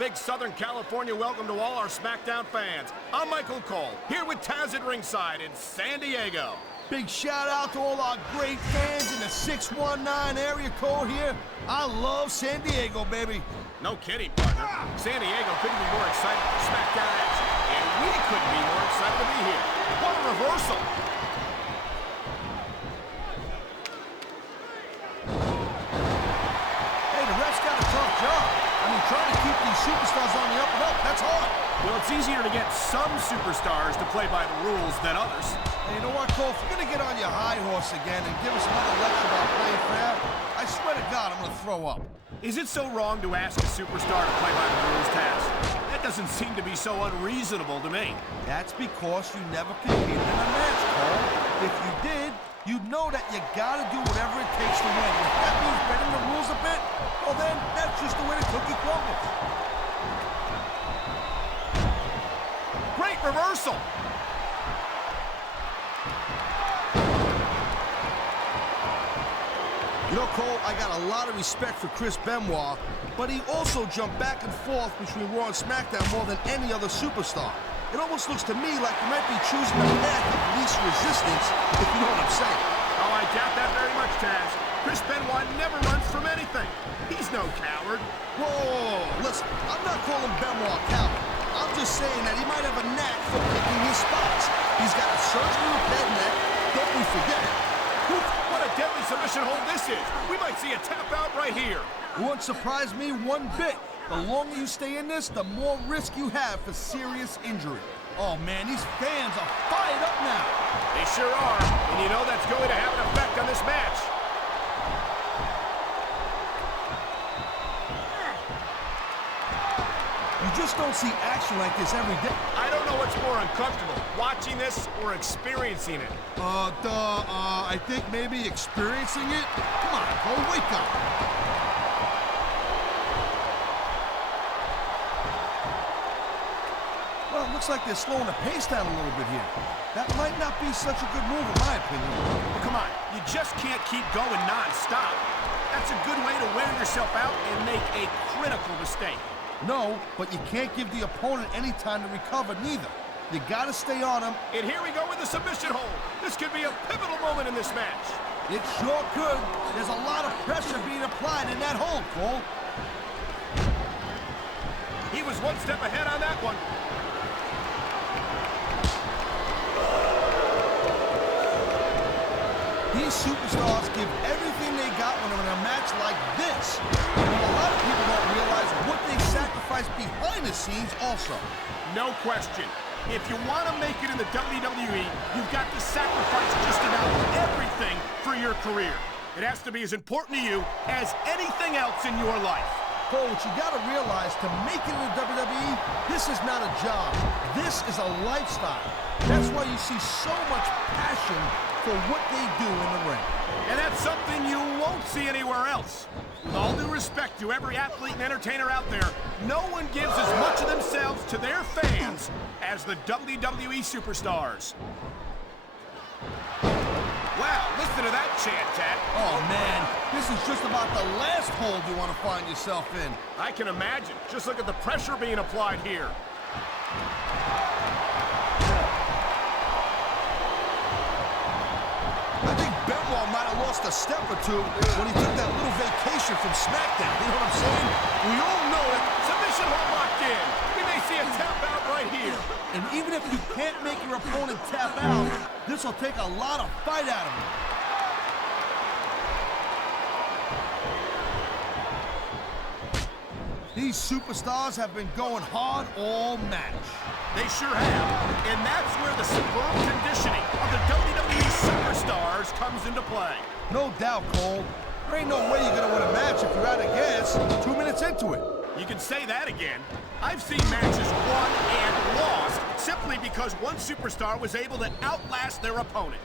big Southern California welcome to all our SmackDown fans. I'm Michael Cole, here with Taz at ringside in San Diego. Big shout out to all our great fans in the 619 area code here. I love San Diego, baby. No kidding, partner. San Diego couldn't be more excited for SmackDown action, and we couldn't be more excited to be here. What a reversal! Hey, the ref's got a tough job. I mean, trying to keep these superstars on the up and up, that's hard. Well, it's easier to get some superstars to play by the rules than others. Hey, you know what, Cole? If you're going to get on your high horse again and give us another lecture about playing fair, I swear to God, I'm going to throw up. Is it so wrong to ask a superstar to play by the rules, Taz? That doesn't seem to be so unreasonable to me. That's because you never competed in a match, Cole. If you did, you'd know that you gotta do whatever it takes to win. If that means bending the rules a bit, well then, that's just the way the cookie crumbles. Great reversal! You know, Cole, I got a lot of respect for Chris Benoit, but he also jumped back and forth between Raw and SmackDown more than any other superstar. It almost looks to me like you might be choosing the path of least resistance, if you know what I'm saying. Oh, I doubt that very much, Taz. Chris Benoit never runs from anything. He's no coward. Whoa, listen, I'm not calling Benoit a coward. I'm just saying that he might have a knack for picking his spots. He's got a surgically repaired neck, don't we forget it. What a deadly submission hold this is. We might see a tap out right here. It won't surprise me one bit. The longer you stay in this, the more risk you have for serious injury. Oh man, these fans are fired up now. They sure are, and you know that's going to have an effect on this match. You just don't see action like this every day. I don't know what's more uncomfortable, watching this or experiencing it. I think maybe experiencing it. Come on, Cole, wake up. Well, it looks like they're slowing the pace down a little bit here. That might not be such a good move in my opinion. Well, come on, you just can't keep going non-stop. That's a good way to wear yourself out and make a critical mistake. No, but you can't give the opponent any time to recover neither. You gotta stay on him. And here we go with the submission hold. This could be a pivotal moment in this match. It sure could. There's a lot of pressure being applied in that hold, Cole. He was one step ahead on that one. These superstars give everything they got when they're in a match like this. And a lot of people don't realize what they sacrifice behind the scenes also. No question. If you want to make it in the WWE, you've got to sacrifice just about everything for your career. It has to be as important to you as anything else in your life. Cole, what you got to realize, to make it in the WWE, this is not a job. This is a lifestyle. That's why you see so much passion for what they do in the ring. And that's something you won't see anywhere else. With all due respect to every athlete and entertainer out there, no one gives as much of themselves to their fans as the WWE superstars. Wow, listen to that chant, Tad. Oh, man, this is just about the last hold you want to find yourself in. I can imagine. Just look at the pressure being applied here. I think Benoit might have lost a step or two when he took that little vacation from SmackDown. You know what I'm saying? We all know it. Submission hold locked in. We may see a tap out right here. And even if you can't make your opponent tap out, this will take a lot of fight out of him. These superstars have been going hard all match. They sure have. And that's where the superb conditioning of the WWE superstars comes into play. No doubt, Cole. There ain't no way you're gonna win a match if you're out of gas 2 minutes into it. You can say that again. I've seen matches won and lost simply because one superstar was able to outlast their opponent.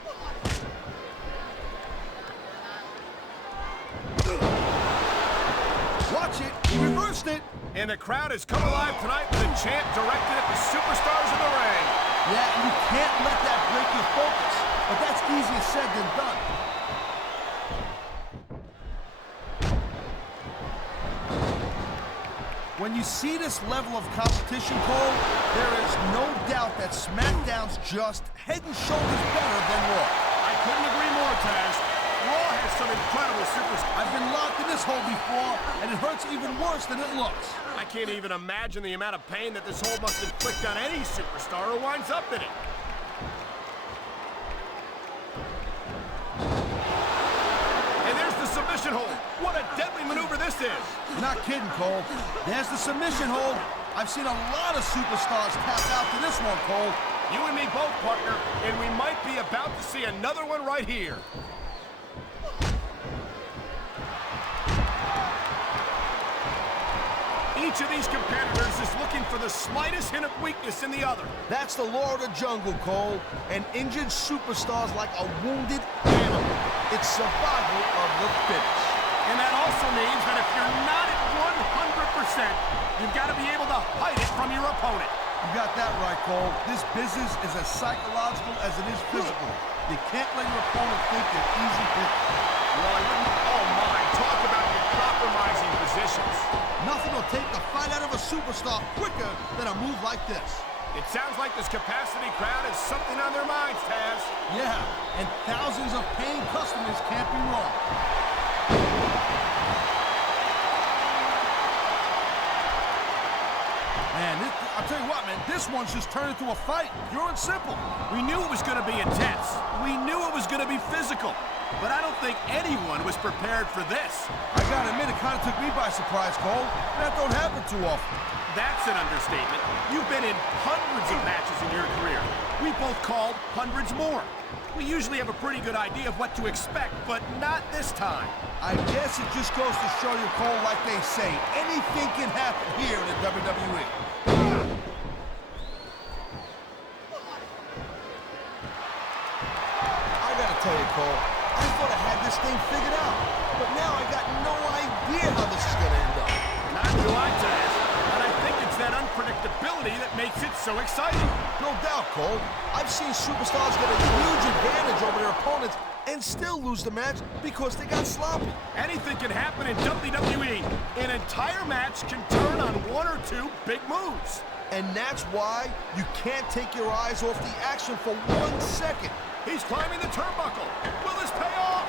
Watch it. He reversed it. And the crowd has come alive tonight with a chant directed at the superstars in the ring. Yeah, and you can't let that break your focus. But that's easier said than done. When you see this level of competition, Cole, there is no doubt that SmackDown's just head and shoulders better than Raw. I couldn't agree more, Taz. Raw has some incredible superstars. I've been locked in this hole before, and it hurts even worse than it looks. I can't even imagine the amount of pain that this hole must inflict on any superstar who winds up in it. And there's the submission hold. What a deadly maneuver this is. You're not kidding, Cole. There's the submission hold. I've seen a lot of superstars tap out to this one, Cole. You and me both, partner, and we might be about to see another one right here. Each of these competitors is looking for the slightest hint of weakness in the other. That's the law of the jungle, Cole. An injured superstar's like a wounded animal. It's survival of the fittest. And that also means that if you're not at 100%, you've got to be able to hide it from your opponent. You got that right, Cole. This business is as psychological as it is physical. You can't let your opponent think you're easy pickings. Well, I wouldn't... Oh, my. Talk about your compromising positions. Nothing will take the fight out of a superstar quicker than a move like this. It sounds like this capacity crowd has something on their minds, Taz. Yeah, and thousands of paying customers can't be wrong. Man, I'll tell you what, man, this one's just turned into a fight, pure and simple. We knew it was going to be intense. We knew it was going to be physical. But I don't think anyone was prepared for this. I gotta admit, it kind of took me by surprise, Cole. That don't happen too often. That's an understatement. You've been in hundreds of matches in your career. We both called hundreds more. We usually have a pretty good idea of what to expect, but not this time. I guess it just goes to show you, Cole, like they say, anything can happen here in the WWE. I gotta tell you, Cole, I thought I had this thing figured out, but now I got no idea how this is gonna end up. Neither do I, Taz. And I think it's that unpredictability that makes it so exciting. No doubt, Cole. I've seen superstars get a huge advantage over their opponents and still lose the match because they got sloppy. Anything can happen in WWE. An entire match can turn on one or two big moves. And that's why you can't take your eyes off the action for 1 second. He's climbing the turnbuckle. Will this pay off?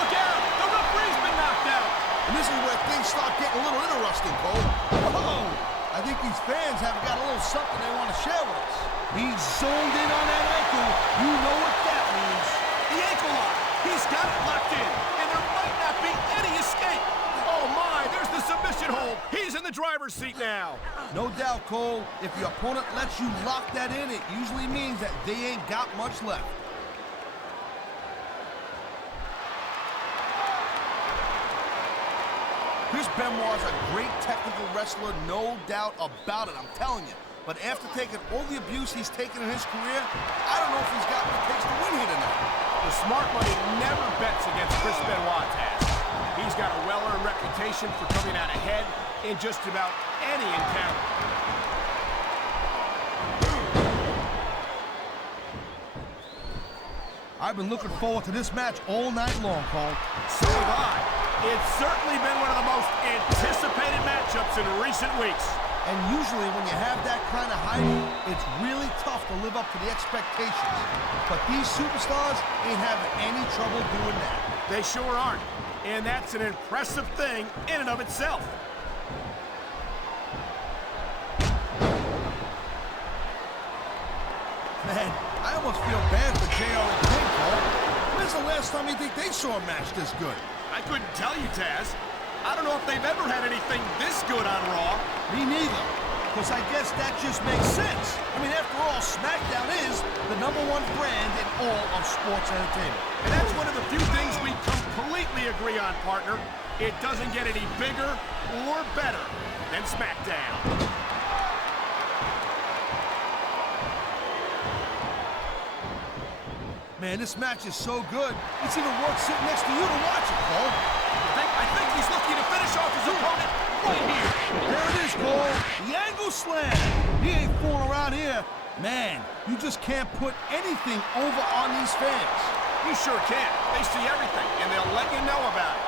Look out! The referee's been knocked out! And this is where things start getting a little interesting, Cole. Whoa! I think these fans have got a little something they want to share with us. He's zoned in on that ankle. You know what that means. The ankle lock. He's got it locked in, and there might not be any escape. Oh my, there's the submission hold. He's in the driver's seat now. No doubt, Cole. If your opponent lets you lock that in, it usually means that they ain't got much left. Chris Benoit's a great technical wrestler, no doubt about it, I'm telling you. But after taking all the abuse he's taken in his career, I don't know if he's got what it takes to win here tonight. The smart money never bets against Chris Benoit, Taz. He's got a well-earned reputation for coming out ahead in just about any encounter. I've been looking forward to this match all night long, Cole. So have I. It's certainly been one of the most anticipated matchups in recent weeks. And usually when you have that kind of hype, it's really tough to live up to the expectations. But these superstars ain't having any trouble doing that. They sure aren't. And that's an impressive thing in and of itself. Man, I almost feel bad for JR and King, Cole. When's the last time you think they saw a match this good? I couldn't tell you, Taz. I don't know if they've ever had anything this good on Raw. Me neither. Because I guess that just makes sense. I mean, after all, SmackDown is the #1 brand in all of sports entertainment. And that's one of the few things we completely agree on, partner. It doesn't get any bigger or better than SmackDown. Man, this match is so good, it's even worth sitting next to you to watch it, Cole. I think he's looking to finish off his opponent right here. There it is, Cole. The angle slam. He ain't fooling around here. Man, you just can't put anything over on these fans. You sure can. They see everything, and they'll let you know about it.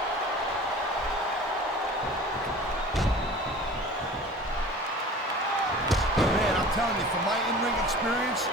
telling you, from my in-ring experience,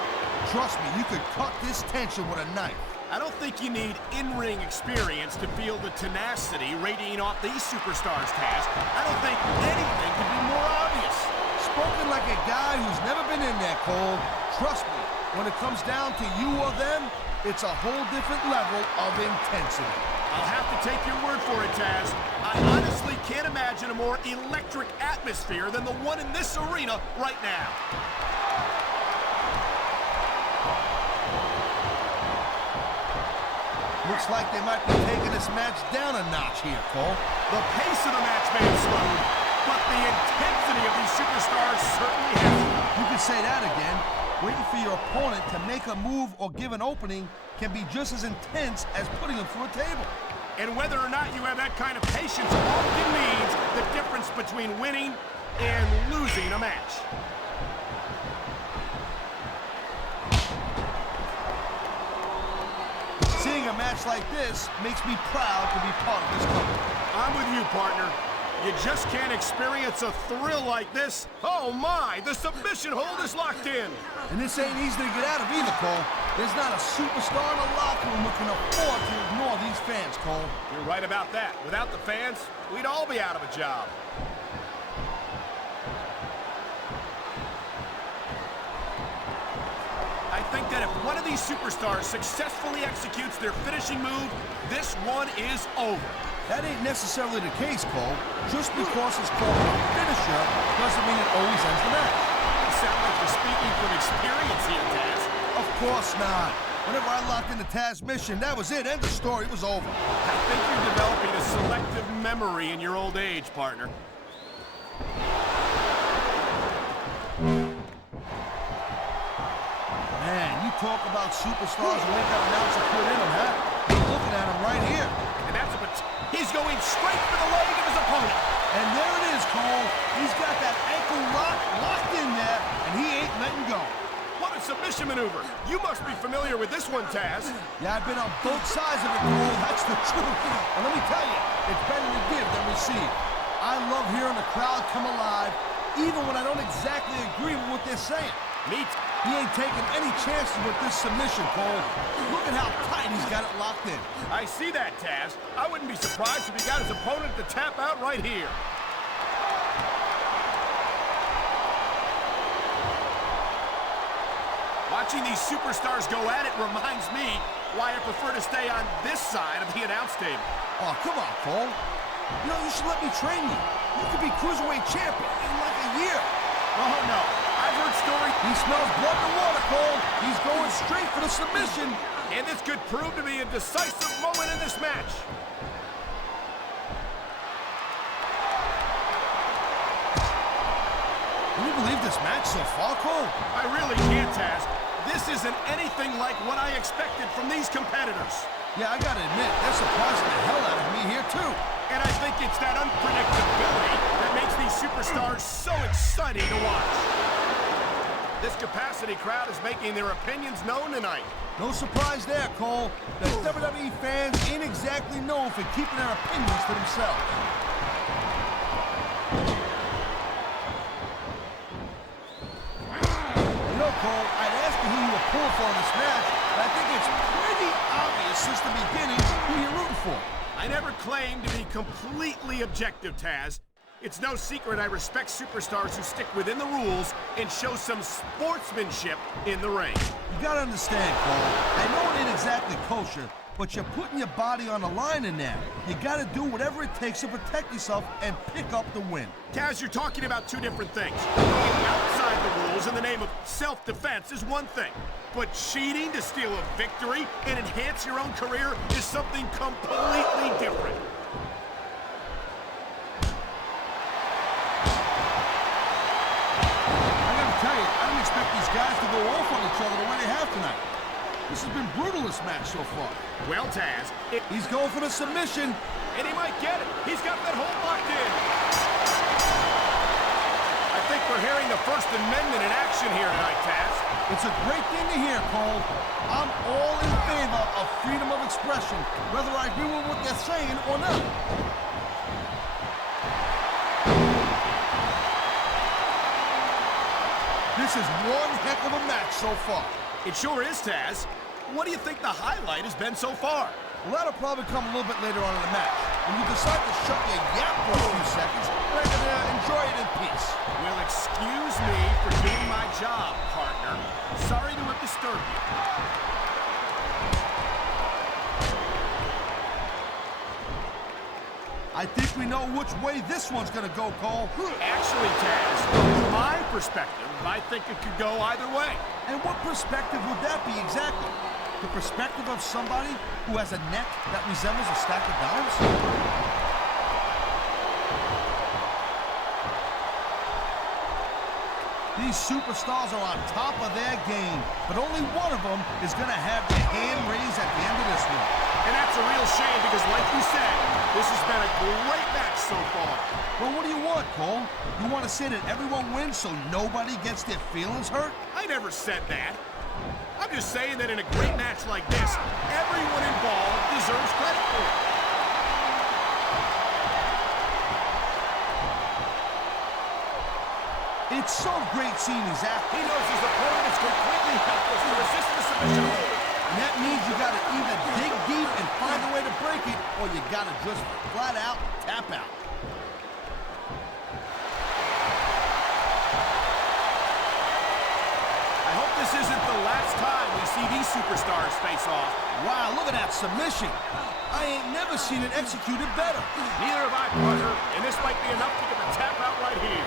trust me, you could cut this tension with a knife. I don't think you need in-ring experience to feel the tenacity radiating off these superstars, Taz. I don't think anything could be more obvious. Spoken like a guy who's never been in there, Cole. Trust me, when it comes down to you or them, it's a whole different level of intensity. I'll have to take your word for it, Taz. I honestly can't imagine a more electric atmosphere than the one in this arena right now. Looks like they might be taking this match down a notch here, Cole. The pace of the match may have slowed, but the intensity of these superstars certainly has. You can say that again. Waiting for your opponent to make a move or give an opening can be just as intense as putting them through a table. And whether or not you have that kind of patience often means the difference between winning and losing a match. Seeing a match like this makes me proud to be part of this company. I'm with you, partner. You just can't experience a thrill like this. Oh my, the submission hold is locked in. And this ain't easy to get out of either, Cole. There's not a superstar in the locker room who can afford to ignore these fans, Cole. You're right about that. Without the fans, we'd all be out of a job. I think that if one of these superstars successfully executes their finishing move, this one is over. That ain't necessarily the case, Cole. Just because it's called a finisher doesn't mean it always ends the match. You sound like you're speaking from experience here, Taz. Of course not. Whenever I locked into Taz's mission, that was it. End of story. It was over. I think you're developing a selective memory in your old age, partner. Man, you talk about superstars who ain't got an ounce of good in them, huh? You're looking at them right here. And that's a he's going straight for the leg of his opponent. And there it is, Cole. He's got that ankle locked in there, and he ain't letting go. What a submission maneuver. You must be familiar with this one, Taz. Yeah, I've been on both sides of it, Cole. That's the truth. And let me tell you, it's better to give than receive. I love hearing the crowd come alive, even when I don't exactly agree with what they're saying. Me too. He ain't taking any chances with this submission, Cole. Look at how tight he's got it locked in. I see that, Taz. I wouldn't be surprised if he got his opponent to tap out right here. Watching these superstars go at it reminds me why I prefer to stay on this side of the announce table. Oh, come on, Cole. You know, you should let me train you. You could be Cruiserweight champion in like a year. Oh, no. I've heard stories. He smells blood in the water, Cole. He's going straight for the submission. And this could prove to be a decisive moment in this match. Can you believe this match so far, Cole? I really can't, Taz. This isn't anything like what I expected from these competitors. Yeah, I gotta admit, they're surprising the hell out of me here, too. And I think it's that unpredictability that makes these superstars so exciting to watch. This capacity crowd is making their opinions known tonight. No surprise there, Cole. The WWE fans ain't exactly known for keeping their opinions to themselves. You know, Cole, I'd ask you who you were pulling for in this match, but I think it's pretty obvious since the beginning who you're rooting for. I never claimed to be completely objective, Taz. It's no secret I respect superstars who stick within the rules and show some sportsmanship in the ring. You gotta understand, Cole. I know it ain't exactly kosher, but you're putting your body on the line in there. You gotta do whatever it takes to protect yourself and pick up the win. Taz, you're talking about two different things. Going outside the rules in the name of self-defense is one thing, but cheating to steal a victory and enhance your own career is something completely different. Guys to go off on each other the way they have tonight. This has been brutal, this match so far. Well, Taz, he's going for the submission. And he might get it. He's got that hold locked in. I think we're hearing the First Amendment in action here tonight, Taz. It's a great thing to hear, Cole. I'm all in favor of freedom of expression, whether I agree with what they're saying or not. This is one heck of a match so far. It sure is, Taz. What do you think the highlight has been so far? Well, that'll probably come a little bit later on in the match. When you decide to shut your yap for a few seconds, and I can enjoy it in peace. Well, excuse me for doing my job, partner. Sorry to have disturbed you. I think we know which way this one's gonna go, Cole. Actually, Taz, from my perspective, I think it could go either way. And what perspective would that be exactly? The perspective of somebody who has a neck that resembles a stack of dimes? These superstars are on top of their game, but only one of them is gonna have their hand raised at the end of this one. And that's a real shame because, like you said, this has been a great match so far. Well, what do you want, Cole? You want to say that everyone wins so nobody gets their feelings hurt? I never said that. I'm just saying that in a great match like this, everyone involved deserves credit for it. It's so great seeing these athletes. He knows his opponent is completely helpless to resist the submission hold. And that means you gotta either dig deep and find a way to break it, or you gotta just flat out tap out. I hope this isn't the last time we see these superstars face off. Wow, look at that submission. I ain't never seen it executed better. Neither have I, partner, and this might be enough to get the tap out right here.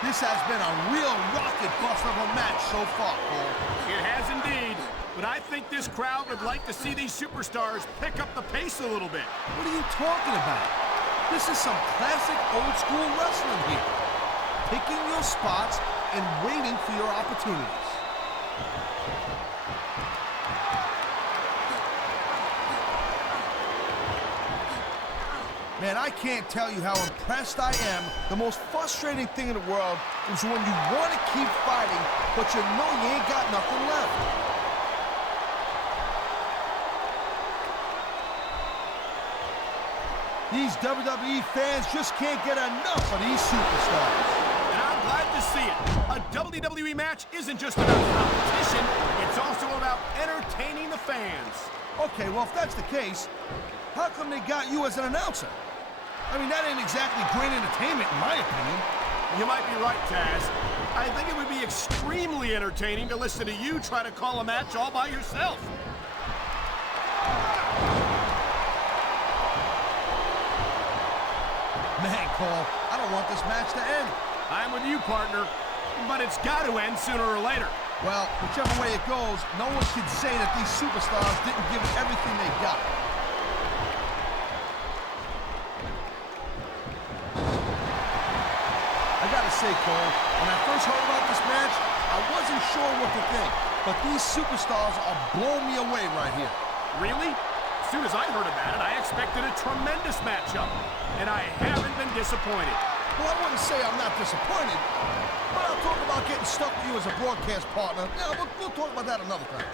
This has been a real rocket bust of a match so far, Cole. It has indeed, but I think this crowd would like to see these superstars pick up the pace a little bit. What are you talking about? This is some classic old school wrestling here. Picking your spots and waiting for your opportunities. Man, I can't tell you how impressed I am. The most frustrating thing in the world is when you want to keep fighting, but you know you ain't got nothing left. These WWE fans just can't get enough of these superstars. And I'm glad to see it. A WWE match isn't just about competition, it's also about entertaining the fans. Okay, well, if that's the case, how come they got you as an announcer? I mean, that ain't exactly great entertainment, in my opinion. You might be right, Taz. I think it would be extremely entertaining to listen to you try to call a match all by yourself. Man, Cole, I don't want this match to end. I'm with you, partner, but it's got to end sooner or later. Well, whichever way it goes, no one can say that these superstars didn't give it everything they got. I gotta say, Cole, when I first heard about this match, I wasn't sure what to think, but these superstars are blowing me away right here. Really? As soon as I heard about it, I expected a tremendous matchup, and I haven't been disappointed. Well, I wouldn't say I'm not disappointed, but I'll talk about getting stuck with you as a broadcast partner. Yeah, we'll talk about that another time.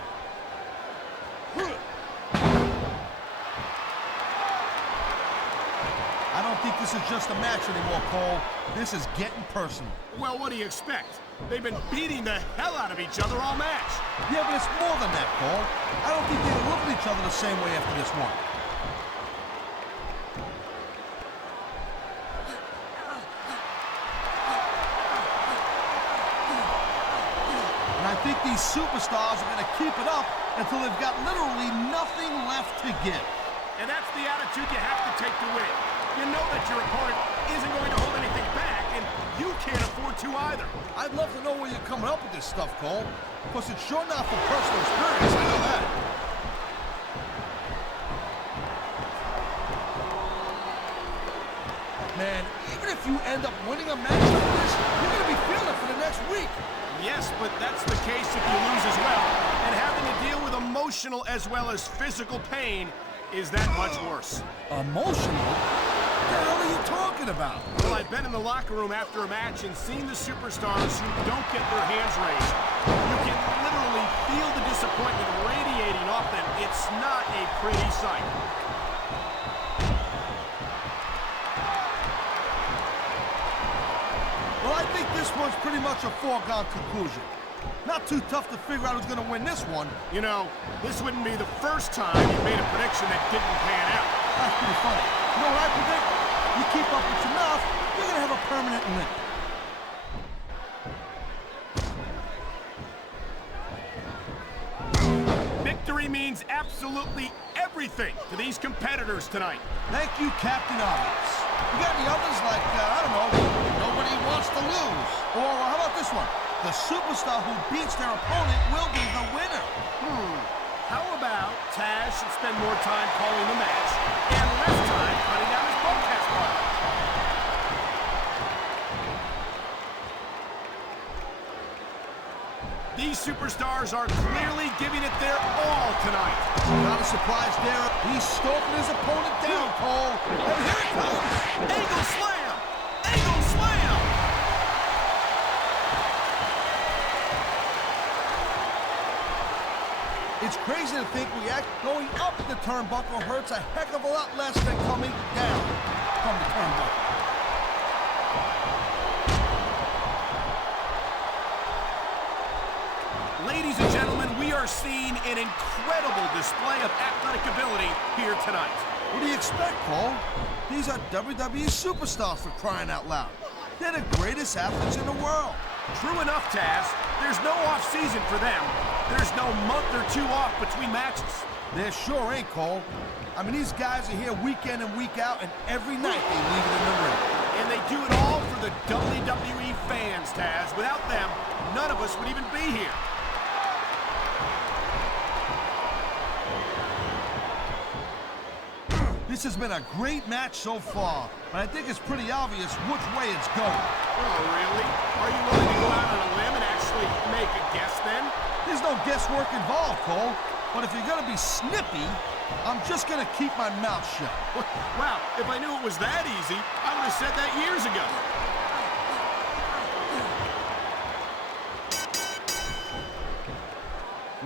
I don't think this is just a match anymore, Cole. This is getting personal. Well, what do you expect? They've been beating the hell out of each other all match. Yeah, but it's more than that, Cole. I don't think they look at each other the same way after this one. And I think these superstars are going to keep it up until they've got literally nothing left to give. And that's the attitude you have to take to win. You know that your opponent isn't going to hold anything back, and you can't afford to either. I'd love to know where you're coming up with this stuff, Cole. Because it's sure not from personal experience, I know that. Man, even if you end up winning a match like this, you're going to be feeling it for the next week. Yes, but that's the case if you lose as well. And having to deal with emotional as well as physical pain is that much worse. Emotional? What the hell are you talking about? Well, I've been in the locker room after a match and seen the superstars who don't get their hands raised. You can literally feel the disappointment radiating off them. It's not a pretty sight. I think this one's pretty much a foregone conclusion. Not too tough to figure out who's going to win this one. You know, this wouldn't be the first time you made a prediction that didn't pan out. That's pretty funny. You know what I predict? You keep up with your mouth, you're going to have a permanent limp. Victory means absolutely everything to these competitors tonight. Thank you, Captain Obvious. You got any others like, I don't know, nobody wants to lose? Or how about this one? The superstar who beats their opponent will be the winner. How about Taz should spend more time calling the match and less time cutting down his broadcast product? These superstars are clearly giving it their all tonight. Not a surprise there. He's stalking his opponent down, Cole. And here it comes. Angle slam! Angle slam! It's crazy to think going up the turnbuckle hurts a heck of a lot less than coming down from the turnbuckle. Ladies and gentlemen, we are seeing an incredible display of athletic ability here tonight. What do you expect, Cole? These are WWE superstars, for crying out loud. They're the greatest athletes in the world. True enough, Taz. There's no off-season for them. There's no month or two off between matches. There sure ain't, Cole. I mean, these guys are here week in and week out, and every night they leave it in the ring. And they do it all for the WWE fans, Taz. Without them, none of us would even be here. This has been a great match so far, but I think it's pretty obvious which way it's going. Oh, really? Are you willing to go out on a limb and actually make a guess then? There's no guesswork involved, Cole. But if you're going to be snippy, I'm just going to keep my mouth shut. Wow, if I knew it was that easy, I would have said that years ago.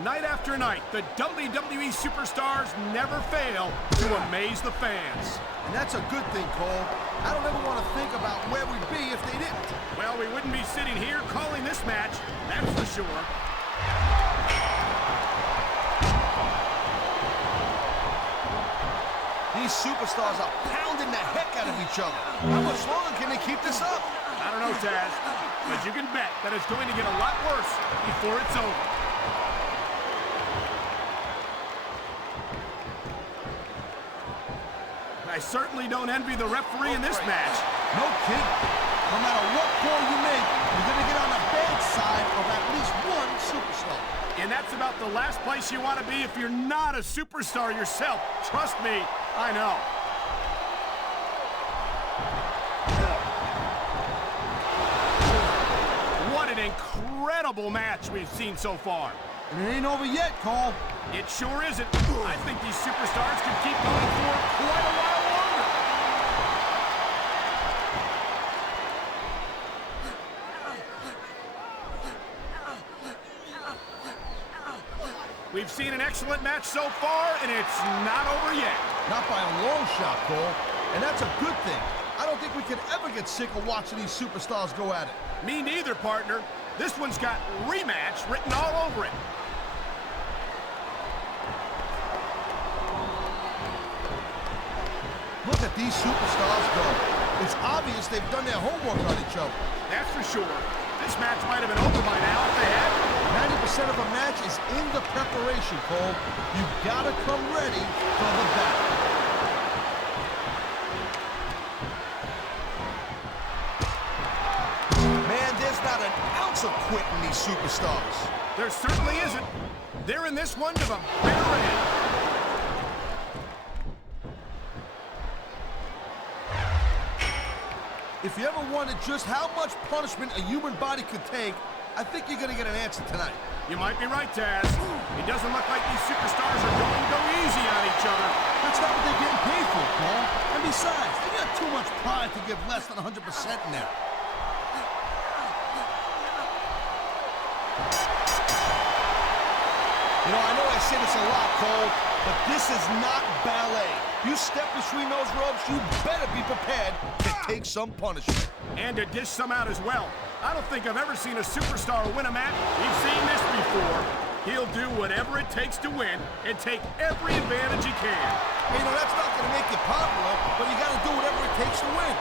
Night after night, the WWE superstars never fail to amaze the fans. And that's a good thing, Cole. I don't ever want to think about where we'd be if they didn't. Well, we wouldn't be sitting here calling this match, that's for sure. These superstars are pounding the heck out of each other. How much longer can they keep this up? I don't know, Taz, but you can bet that it's going to get a lot worse before it's over. I certainly don't envy the referee in this match. No kidding. No matter what call you make, you're going to get on the bad side of at least one superstar. And that's about the last place you want to be if you're not a superstar yourself. Trust me, I know. What an incredible match we've seen so far. And it ain't over yet, Cole. It sure isn't. I think these superstars could keep going for quite a while longer. We've seen an excellent match so far, and it's not over yet. Not by a long shot, Cole. And that's a good thing. I don't think we could ever get sick of watching these superstars go at it. Me neither, partner. This one's got rematch written all over it. Look at these superstars go. It's obvious they've done their homework on each other. That's for sure. This match might have been over by now if they had. 90% of a match is in the preparation, Cole. You gotta come ready for the battle. Man, there's not an ounce of quit in these superstars. There certainly isn't. They're in this one to the bitter end. If you ever wondered just how much punishment a human body could take, I think you're going to get an answer tonight. You might be right, Taz. It doesn't look like these superstars are going to go easy on each other. That's not what they're getting paid for, Paul. And besides, they got too much pride to give less than 100% in there. You know, I know I say this a lot, Cole, but this is not ballet. You step between those ropes, you better be prepared to take some punishment. And to dish some out as well. I don't think I've ever seen a superstar win a match. We've seen this before. He'll do whatever it takes to win and take every advantage he can. You know, that's not going to make you popular, but you got to do whatever it takes to win.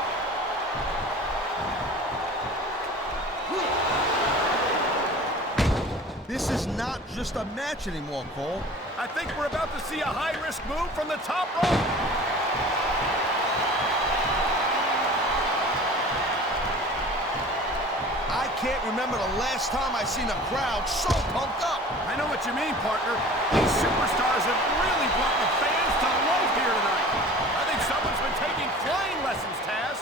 This is not just a match anymore, Cole. I think we're about to see a high-risk move from the top rope. I can't remember the last time I seen a crowd so pumped up. I know what you mean, partner. These superstars have really brought the fans to life here tonight. I think someone's been taking flying lessons, Taz.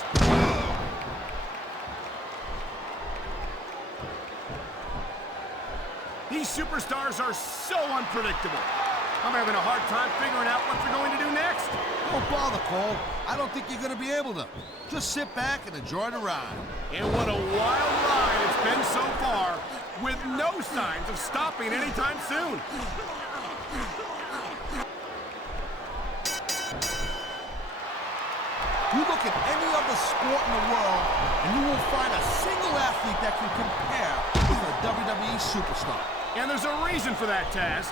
These superstars are so unpredictable. I'm having a hard time figuring out what they're going to do next. Don't bother, Cole. I don't think you're going to be able to. Just sit back and enjoy the ride. And what a wild ride it's been so far, with no signs of stopping anytime soon. You look at any other sport in the world, and you won't find a single athlete that can compare with a WWE superstar. And there's a reason for that, Taz.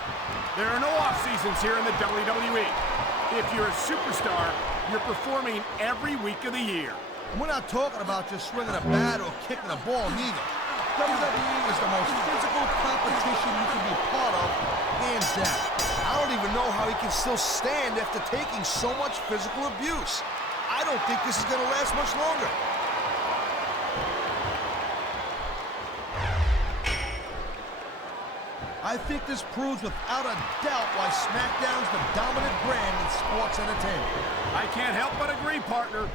There are no off-seasons here in the WWE. If you're a superstar, you're performing every week of the year. And we're not talking about just swinging a bat or kicking a ball, neither. WWE is the most physical competition you can be part of, hands down. I don't even know how he can still stand after taking so much physical abuse. I don't think this is going to last much longer. I think this proves without a doubt why SmackDown's the dominant brand in sports entertainment. I can't help but agree, partner.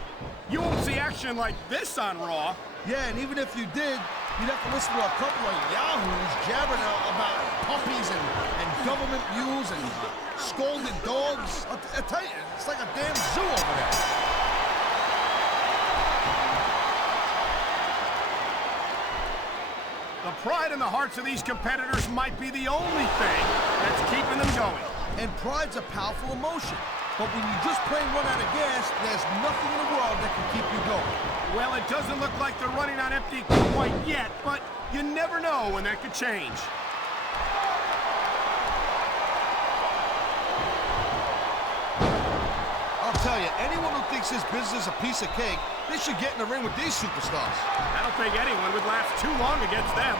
You won't see action like this on Raw. Yeah, and even if you did, you'd have to listen to a couple of yahoos jabbering about puppies and government mules and scolded dogs. I tell you, it's like a damn zoo over there. The pride in the hearts of these competitors might be the only thing that's keeping them going. And pride's a powerful emotion. But when you just plain run out of gas, there's nothing in the world that can keep you going. Well, it doesn't look like they're running on empty quite yet, but you never know when that could change. I'll tell you, anyone who thinks this business is a piece of cake, they should get in the ring with these superstars. I don't think anyone would last too long against them.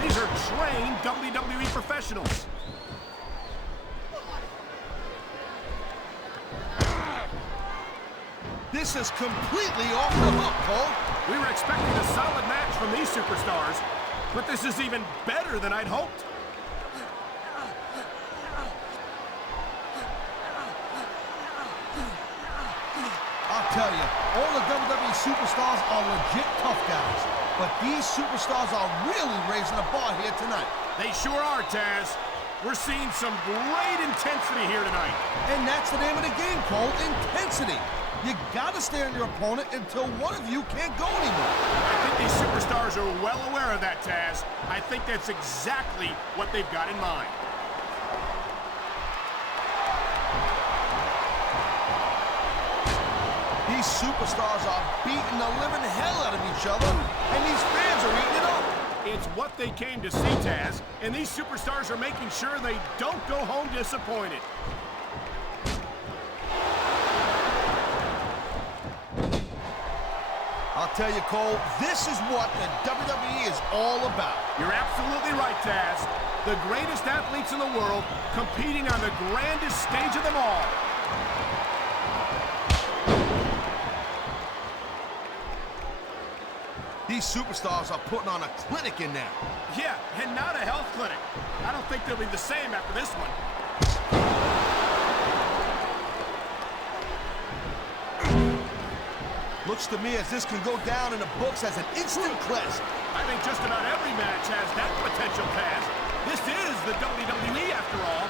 These are trained WWE professionals. This is completely off the hook, Cole. We were expecting a solid match from these superstars, but this is even better than I'd hoped. I'll tell you, all the WWE superstars are legit tough guys, but these superstars are really raising the bar here tonight. They sure are, Taz. We're seeing some great intensity here tonight. And that's the name of the game, Cole, intensity. You gotta stay on your opponent until one of you can't go anymore. I think these superstars are well aware of that, Taz. I think that's exactly what they've got in mind. These superstars are beating the living hell out of each other, and these fans are eating it up. It's what they came to see, Taz, and these superstars are making sure they don't go home disappointed. I'll tell you, Cole, this is what the WWE is all about. You're absolutely right, Taz. The greatest athletes in the world competing on the grandest stage of them all. These superstars are putting on a clinic in there. Yeah, and not a health clinic. I don't think they'll be the same after this one. Looks to me as this can go down in the books as an instant classic. I think just about every match has that potential, Taz. This is the WWE after all.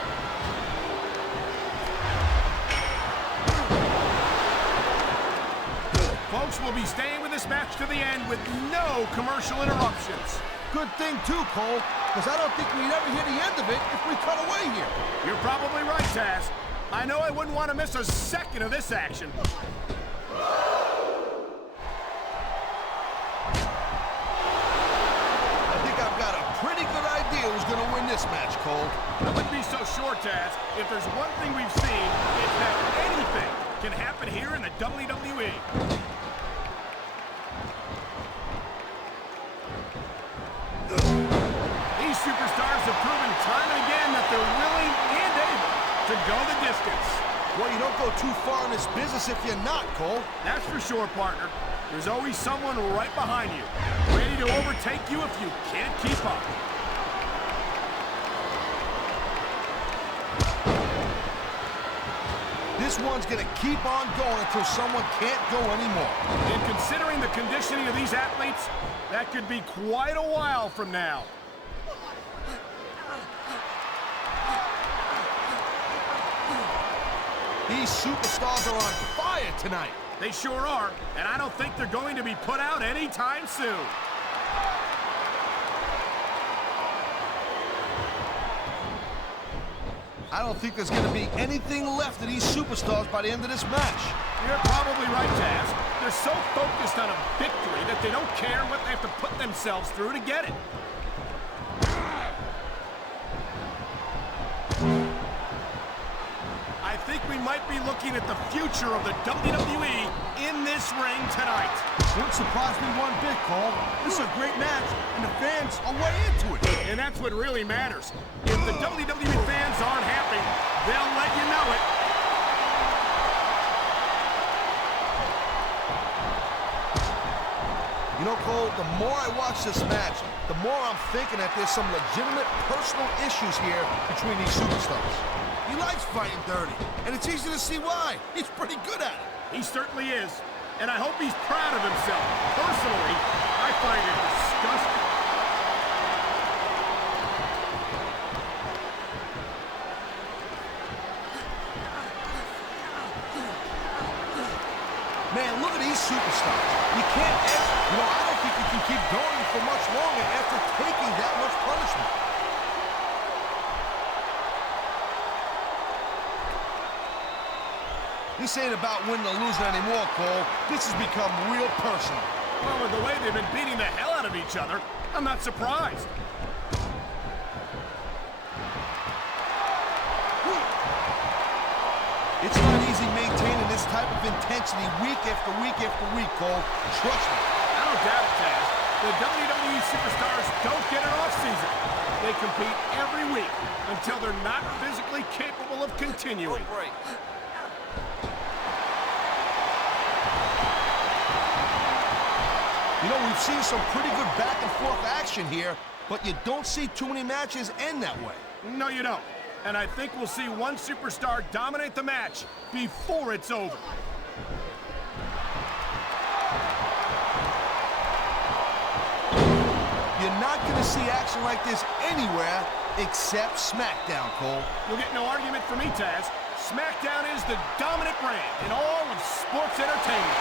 Folks will be staying with this match to the end with no commercial interruptions. Good thing too, Cole, because I don't think we'd ever hear the end of it if we cut away here. You're probably right, Taz. I know I wouldn't want to miss a second of this action. I think I've got a pretty good idea who's going to win this match, Cole. I wouldn't be so sure, Taz. If there's one thing we've seen, it's that anything can happen here in the WWE. These superstars have proven time and again that they're willing and able to go the distance. Well, you don't go too far in this business if you're not, Cole. That's for sure, partner. There's always someone right behind you, ready to overtake you if you can't keep up. This one's going to keep on going until someone can't go anymore. And considering the conditioning of these athletes, that could be quite a while from now. These superstars are on fire tonight. They sure are, and I don't think they're going to be put out anytime soon. I don't think there's going to be anything left of these superstars by the end of this match. You're probably right, Taz. They're so focused on a victory that they don't care what they have to put themselves through to get it. I think we might be looking at the future of the WWE in this ring tonight. Wouldn't surprise me one bit, Cole. This is a great match, and the fans are way into it. And that's what really matters. If the WWE fans aren't happy, they'll let you know it. You know, Cole, the more I watch this match, the more I'm thinking that there's some legitimate personal issues here between these superstars. He likes fighting dirty, and it's easy to see why. He's pretty good at it. He certainly is, and I hope he's proud of himself. Personally, I find it disgusting. Man, look at these superstars. You can't ask, you know, I don't think you can keep going for much longer after taking that much punishment. This ain't about winning or losing anymore, Cole. This has become real personal. Well, with the way they've been beating the hell out of each other, I'm not surprised. It's not easy maintaining this type of intensity week after week after week, Cole. Trust me. I don't doubt it, Taz. The WWE superstars don't get an off-season. They compete every week until they're not physically capable of continuing. You know, we've seen some pretty good back-and-forth action here, but you don't see too many matches end that way. No, you don't. And I think we'll see one superstar dominate the match before it's over. You're not going to see action like this anywhere except SmackDown, Cole. You'll get no argument from me, Taz. SmackDown is the dominant brand in all of sports entertainment.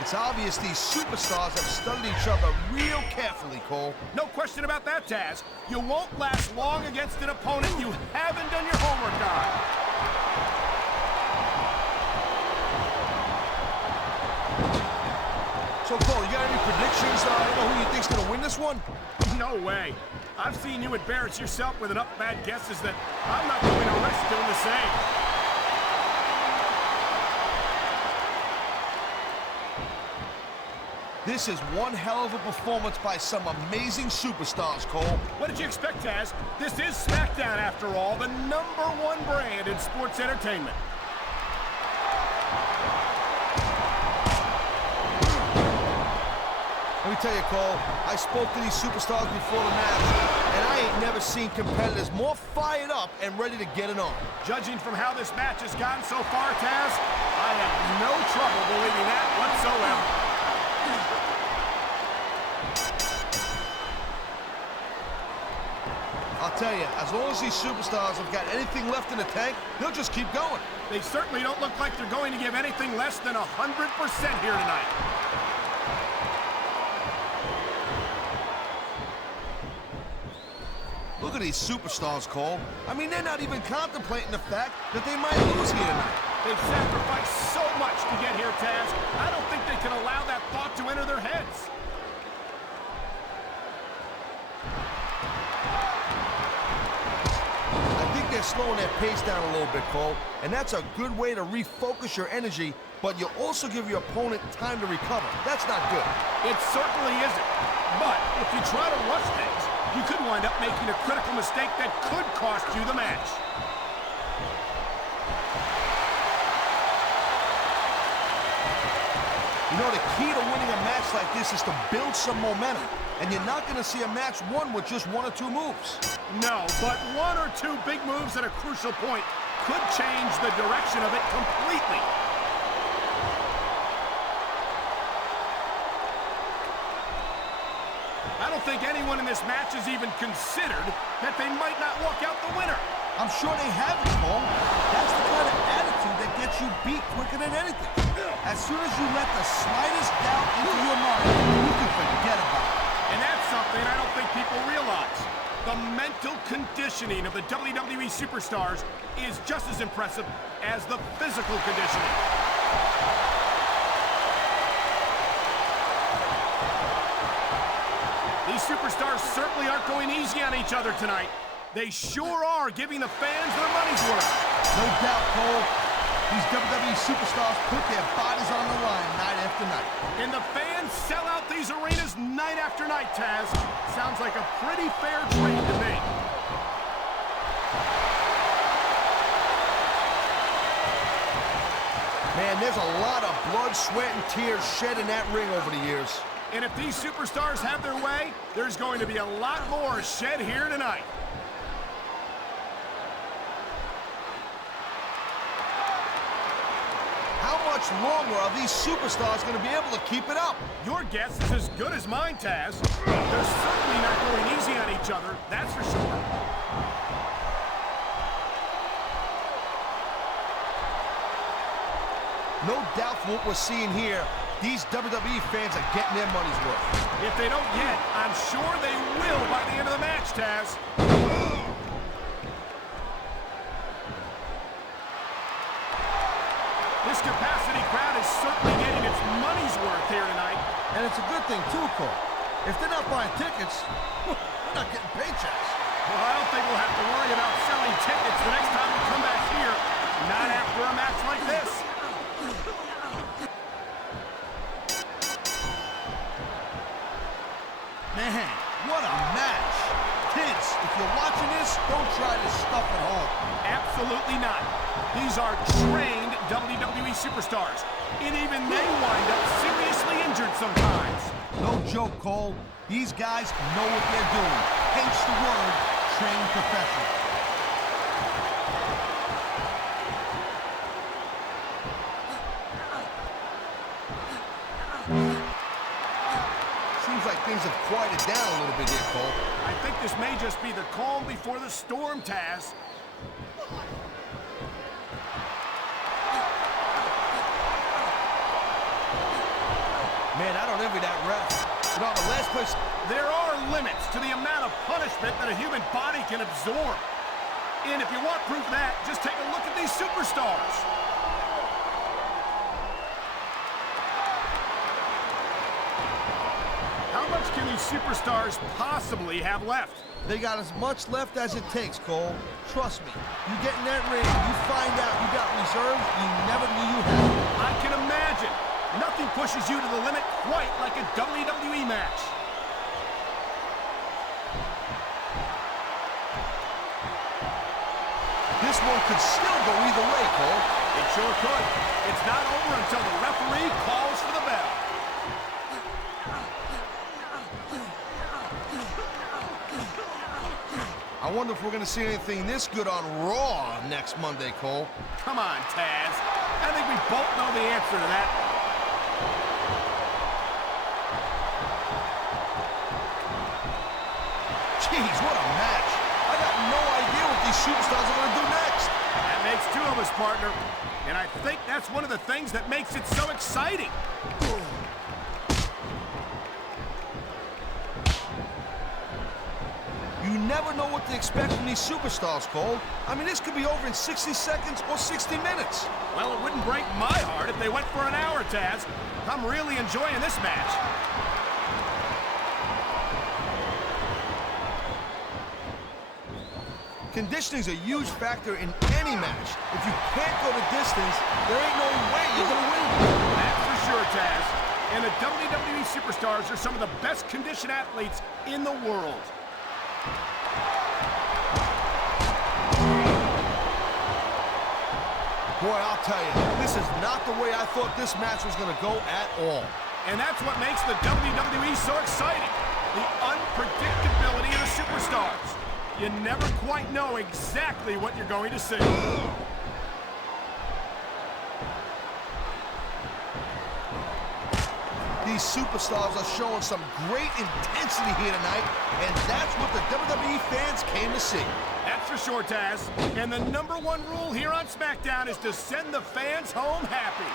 It's obvious these superstars have studied each other real carefully, Cole. No question about that, Taz. You won't last long against an opponent you haven't done your homework on. So, Cole, you got any predictions? Who you think's going to win this one? No way. I've seen you embarrass yourself with enough bad guesses that I'm not going to risk doing the same. This is one hell of a performance by some amazing superstars, Cole. What did you expect, Taz? This is SmackDown, after all, the #1 brand in sports entertainment. Let me tell you, Cole, I spoke to these superstars before the match, and I ain't never seen competitors more fired up and ready to get it on. Judging from how this match has gone so far, Taz, I have no trouble believing that whatsoever. I'll tell you, as long as these superstars have got anything left in the tank, they'll just keep going. They certainly don't look like they're going to give anything less than 100% here tonight. at these superstars, Cole. I mean, they're not even contemplating the fact that they might lose here tonight. They've sacrificed so much to get here, Taz. I don't think they can allow that thought to enter their heads. They're slowing their pace down a little bit, Cole, and that's a good way to refocus your energy, but you also give your opponent time to recover. That's not good. It certainly isn't. But if you try to rush things, you could wind up making a critical mistake that could cost you the match. You know, the key to winning a match like this is to build some momentum, and you're not going to see a match won with just 1 or 2 moves. No, but 1 or 2 big moves at a crucial point could change the direction of it completely. I don't think anyone in this match has even considered that they might not walk out the winner. I'm sure they haven't, Cole. That's the kind of attitude that gets you beat quicker than anything. As soon as you let the slightest doubt into your mind, you can forget about it. And that's something I don't think people realize. The mental conditioning of the WWE superstars is just as impressive as the physical conditioning. These superstars certainly aren't going easy on each other tonight. They sure are giving the fans their money's worth. No doubt, Cole. These WWE superstars put their bodies on the line night after night. And the fans sell out these arenas night after night, Taz. Sounds like a pretty fair trade to me. Man, there's a lot of blood, sweat, and tears shed in that ring over the years. And if these superstars have their way, there's going to be a lot more shed here tonight. How much longer are these superstars going to be able to keep it up? Your guess is as good as mine, Taz. They're certainly not going easy on each other, that's for sure. No doubt from what we're seeing here, these WWE fans are getting their money's worth. If they don't yet, I'm sure they will by the end of the match, Taz. This capacity crowd is certainly getting its money's worth here tonight. And it's a good thing, too, Cole. If they're not buying tickets, they're not getting paychecks. Well, I don't think we'll have to worry about selling tickets the next time we come back here. Not after a match like this. Man, what a match. Kids, if you're watching this, don't try this stuff at home. Absolutely not. These are trained WWE superstars, and even they wind up seriously injured sometimes. No joke, Cole. These guys know what they're doing. Hence the word, trained professional. Seems like things have quieted down a little bit here, Cole. I think this may just be the calm before the storm, Taz. Man, I don't envy that ref. You know, the last place... There are limits to the amount of punishment that a human body can absorb. And if you want proof of that, just take a look at these superstars. How much can these superstars possibly have left? They got as much left as it takes, Cole. Trust me. You get in that ring, you find out you got reserves you never knew you had. I can imagine. Nothing pushes you to the limit quite like a WWE match. This one could still go either way, Cole. It sure could. It's not over until the referee calls for the bell. I wonder if we're going to see anything this good on Raw next Monday, Cole. Come on, Taz. I think we both know the answer to that. Jeez, what a match. I got no idea what these superstars are going to do next. That makes 2 of us, partner. And I think that's one of the things that makes it so exciting. You never never know what to expect from these superstars, Cole. I mean, this could be over in 60 seconds or 60 minutes. Well, it wouldn't break my heart if they went for an hour, Taz. I'm really enjoying this match. Conditioning's a huge factor in any match. If you can't go the distance, there ain't no way you're gonna win. That's for sure, Taz. And the WWE Superstars are some of the best conditioned athletes in the world. Boy, I'll tell you, this is not the way I thought this match was gonna go at all. And that's what makes the WWE so exciting. The unpredictability of the superstars. You never quite know exactly what you're going to see. These superstars are showing some great intensity here tonight, and that's what the WWE fans came to see. That's for sure, Taz. And the #1 rule here on SmackDown is to send the fans home happy.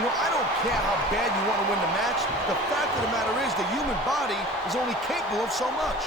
You know, I don't care how bad you want to win the match. The fact of the matter is the human body is only capable of so much.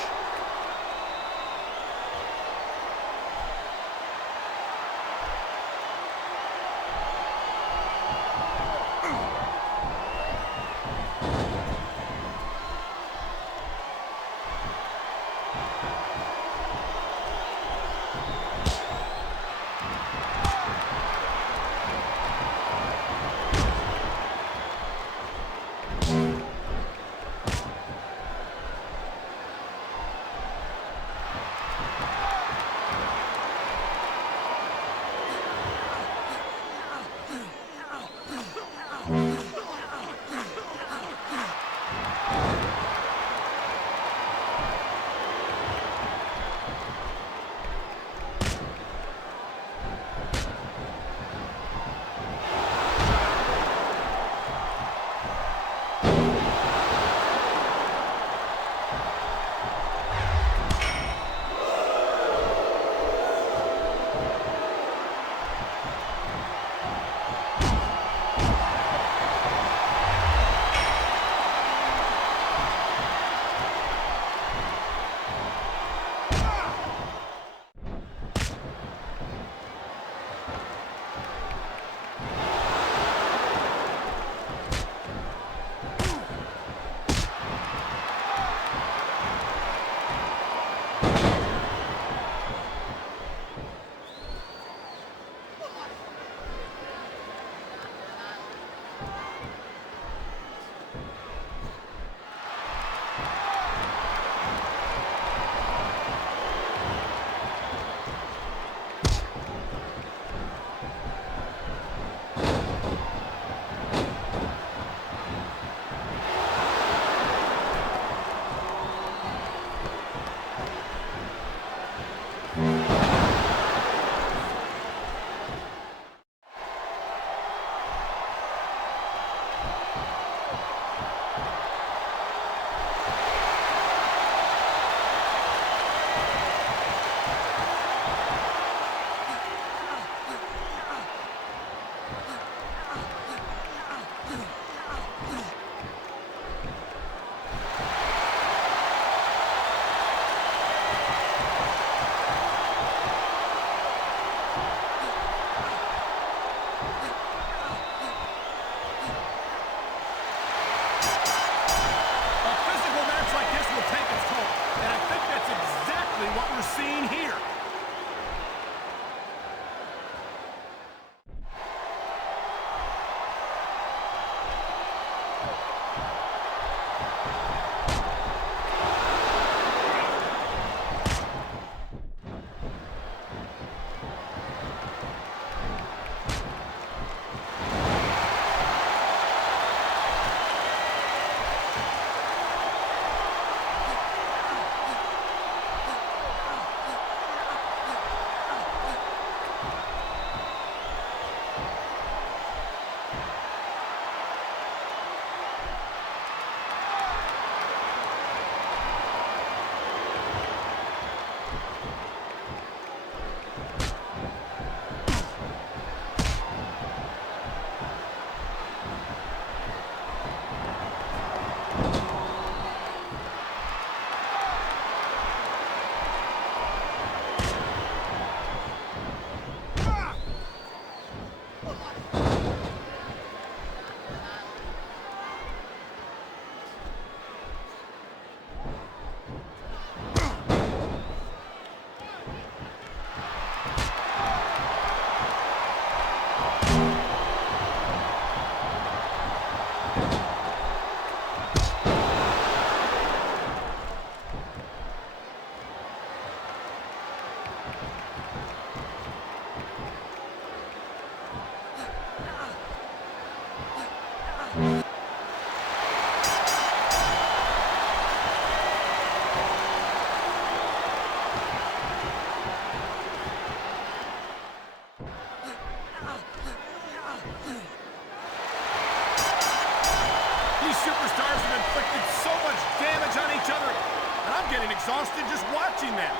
superstars have inflicted so much damage on each other, and I'm getting exhausted just watching them.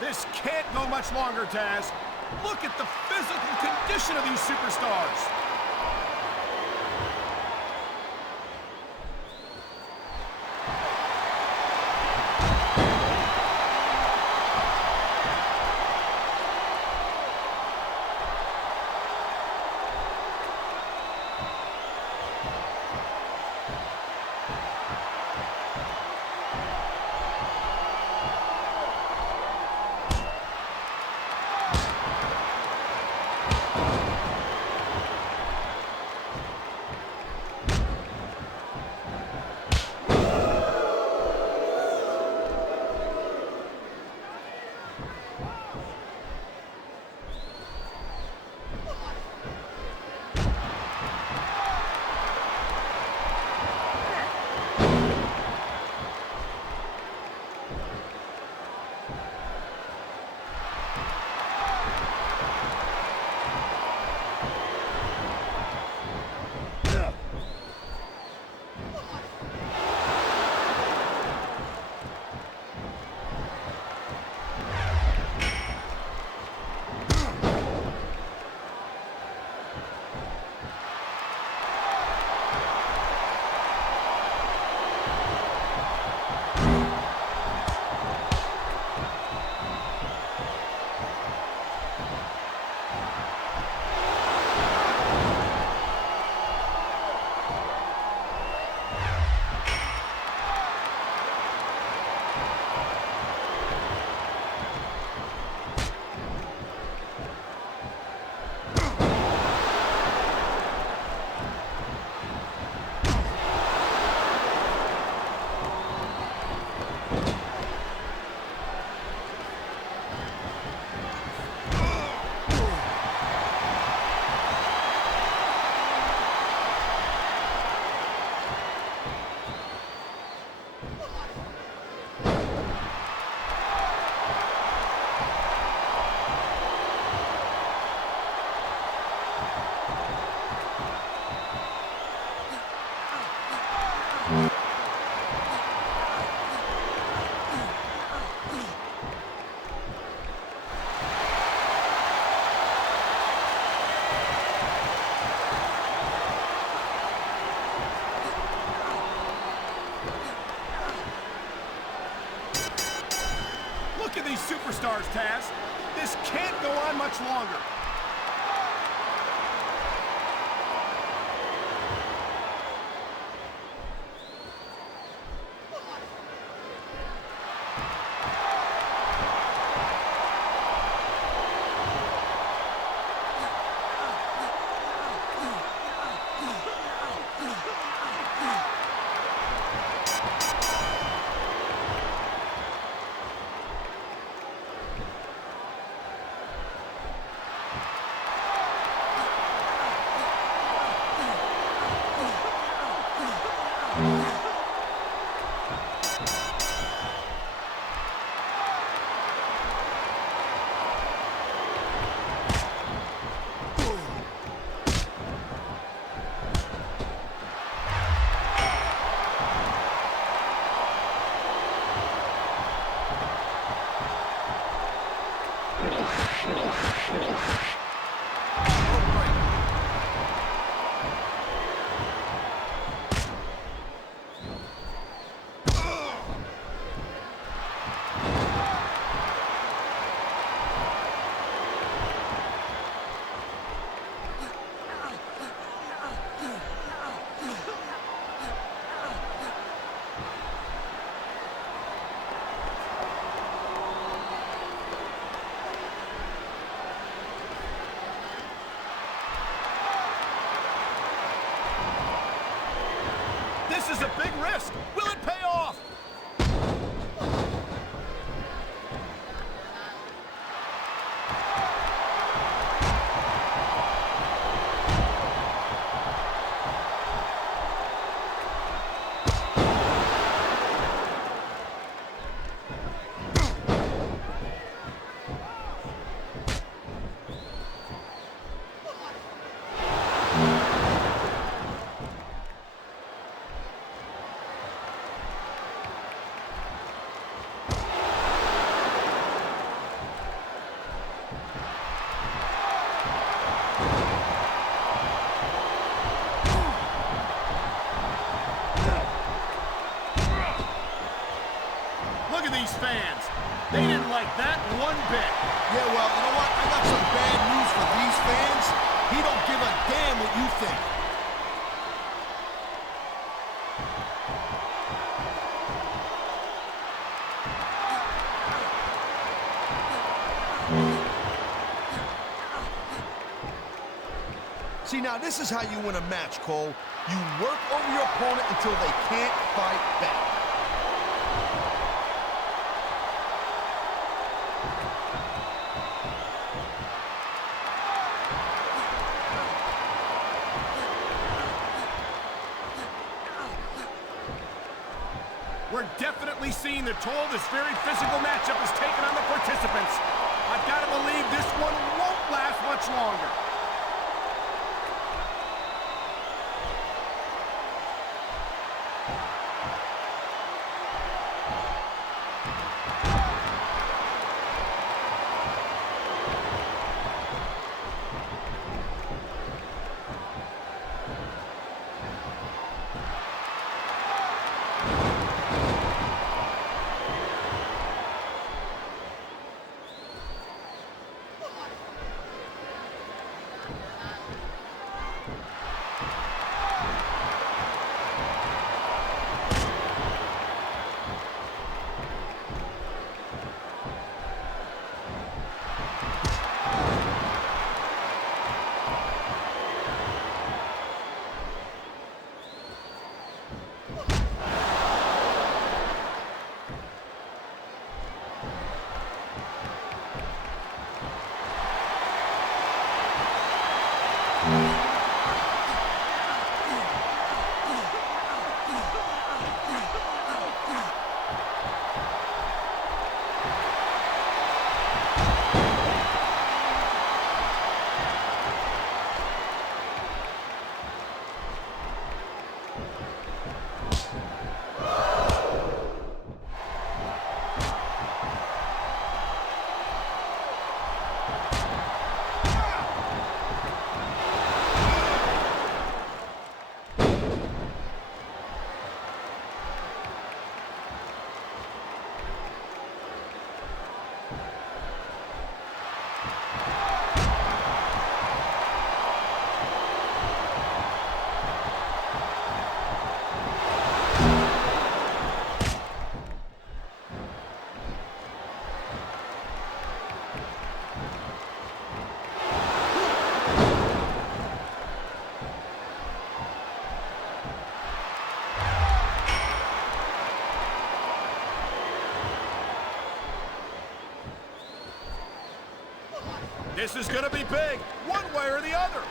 This can't go much longer, Taz. Look at the physical condition of these superstars. Look at these superstars, Taz. This can't go on much longer. This is a big risk. Will it pay off? Look at these fans. They didn't like that one bit. Yeah, well, you know what? I got some bad news for these fans. He don't give a damn what you think. See, now this is how you win a match, Cole. You work over your opponent until they can't fight back. We're definitely seeing the toll this very physical matchup has taken on the participants. I've got to believe this one won't last much longer. This is going to be big, one way or the other.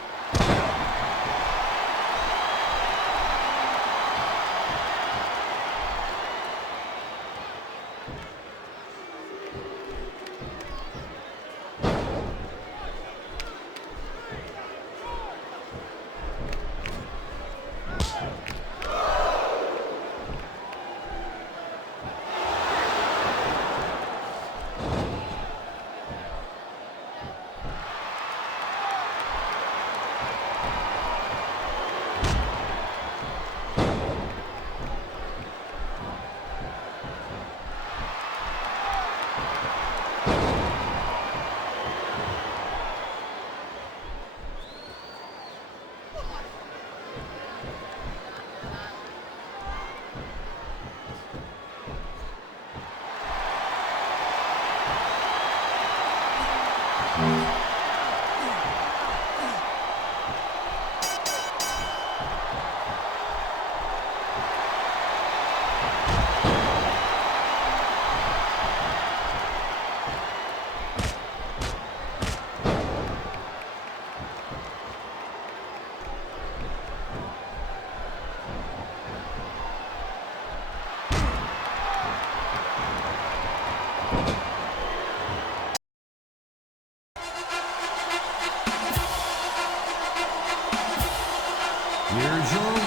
Here's your